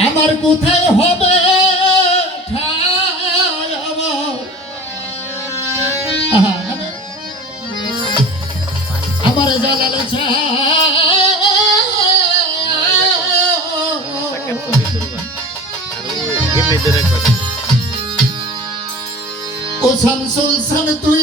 আমার। কোথায় হবে? আমার। জালালে ও তুই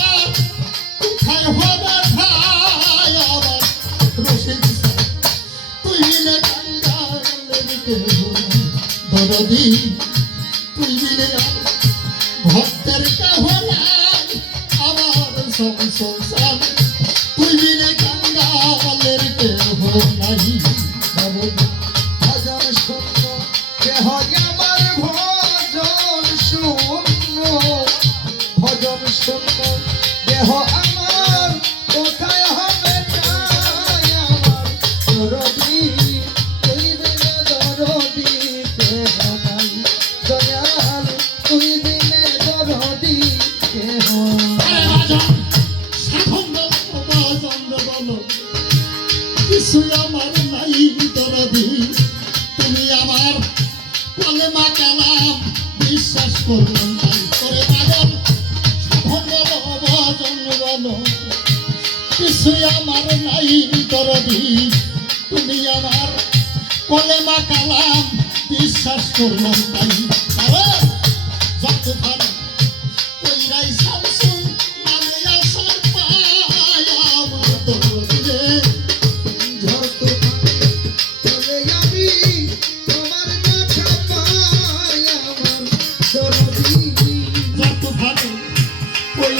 নদী তুই দিলে ভক্তের কাহলায় আমার সংসার। তুই দিলে কাঙ্গালের কেহ নাই নাম বিশ্বাস করলাম, তাই করে পাগল সাধনের ভজন গণ কিছুই আমার নাই দরদি তুমি আমার কলেমা কালাম। বিশ্বাস করলাম, তাই। কারণ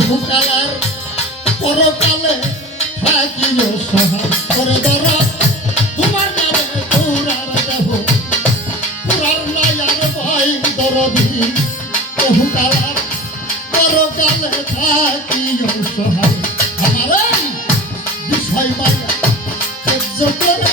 হুকালার পরকালে থাকিও সহায় করে ধরা তোমার নামে পুরার দেব। পুরার নায়ার ভয় দরদি। হুকালার পরকালে থাকিও সহায় আমার বিষয় মায়া করে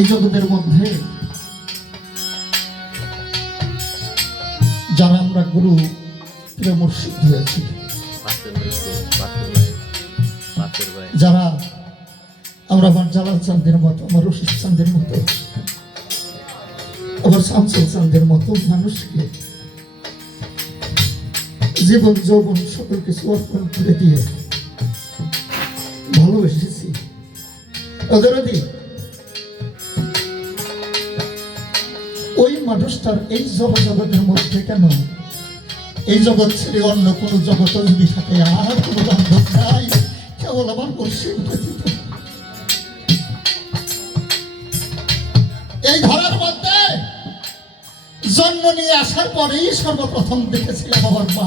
এই জগতের মধ্যে যারা আমরা গুরু মুর্শিদ হয়েছি। যারা আমরা আমার জালাল চান্দের মতো, আমার রশিদ চান্দের মতো, আমার শামসুল চান্দের মতো মানুষকে জীবন, যৌবন সকল কিছু অর্পণ করে দিয়ে ভালোবেসেছি। অদরদি মানুষটার এই জগজগতের মধ্যে কেন? এই জগৎ ছেড়ে অন্য কোনো জগৎ যদি থাকে, আর কোনো বান্ধব নাই। কেবল আমার এই মধ্যে জন্ম নিয়ে আসার পরেই সর্বপ্রথম দেখেছিলাম আমার মা।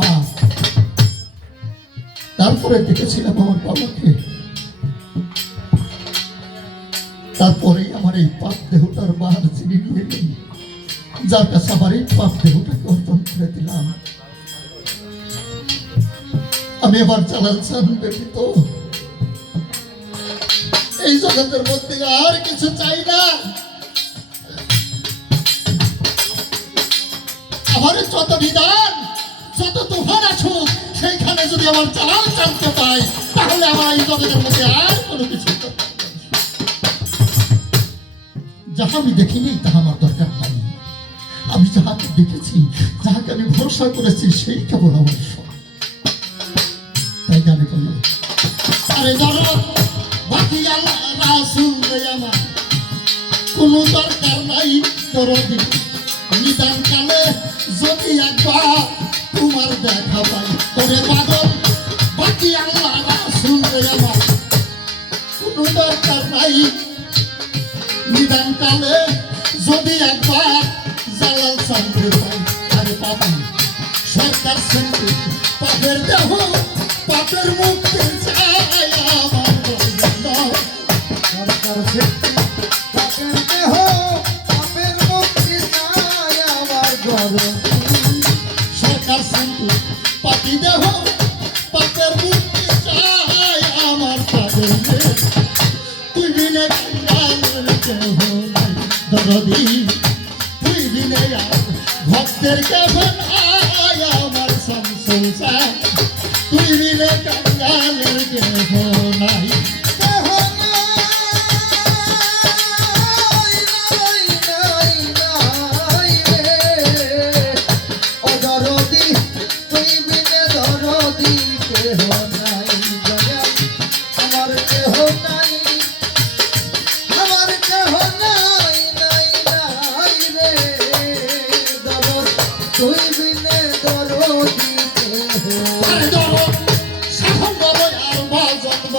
তারপরে দেখেছিলাম আমার বাবাকে। তারপরেই আমার এই পাপ দেহটার বাহার চিনি নিয়ে যার কাছে আমার এই করে দিলাম। আমি আবার চালাল চান ব্যতীত এই জগতের মধ্যে আর কিছু চাই না। আমার যত বিধান যত তুফান আসুক, সেইখানে যদি আমার চালাল জানতে পাই, তাহলে আমার এই জগতের মধ্যে আর কোনো কিছু যাহা আমি দেখিনি, তাহা আমার দরকার আমি যাহাকে দেখেছি যাহাকে আমি ভরসা করেছি, সেই কেবল আমার তাই জানি বলল আরে ধরো, বাকি রাসুল আমার। কোনো দরকার নাই নিদান কালে যদি একবার তোমার দেখা পাই তোরে পাগল, বাকি আল্লাহ রাসুল আমার। কোনো দরকার নাই, নিদান কালে যদি একবার জালাল পাই আরে পাবি সরকার সেন্টু পাপের দেহ, পাপের মুক্তি চাই আমার। সরকার শক্তি পাপের দেহ, পাপের মুক্তি চাই আমার সরকার সেন্টু পাপি দেহ, পাপের মুক্তি চাই আমার পাগল বিনে কাঙ্গালের কেহ দরদি ভক্তের কেহ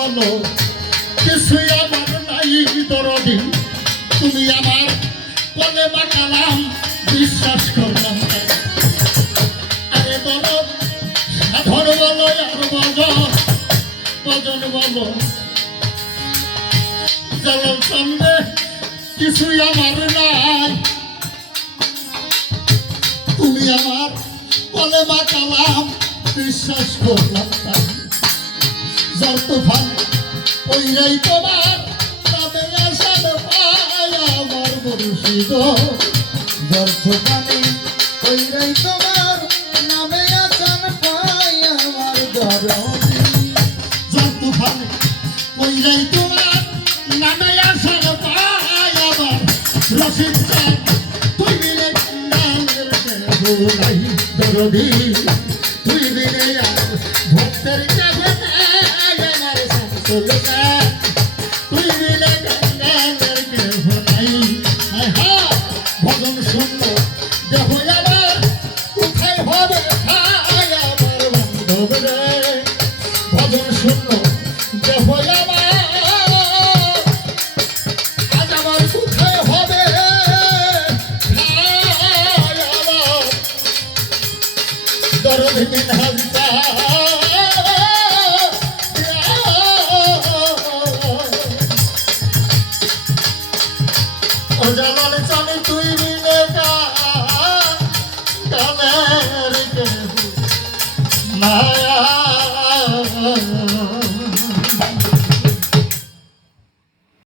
বলো, কিছুই আমার নাই দরদি। তুমি আমার কলে কালাম বিশ্বাস করলাম আরে বলো সাধন বলো আর ভজন ভজন বলো। জলম সামনে কিছুই আমার নাই। তুমি আমার কলে বা কালাম বিশ্বাস করলাম জল তুফান, ওইরাই তোমার নামে আসার পায় আমার মুর্শিদ ব্যর্থ পানি কইরাই তোমার নামে আসান পাই আমার দরদি জল তুফান, ওইরাই তোমার নামে পায় আমার তুই মিলে নামের দরদি। তুই মিলে শামসুল চাঁদ তুই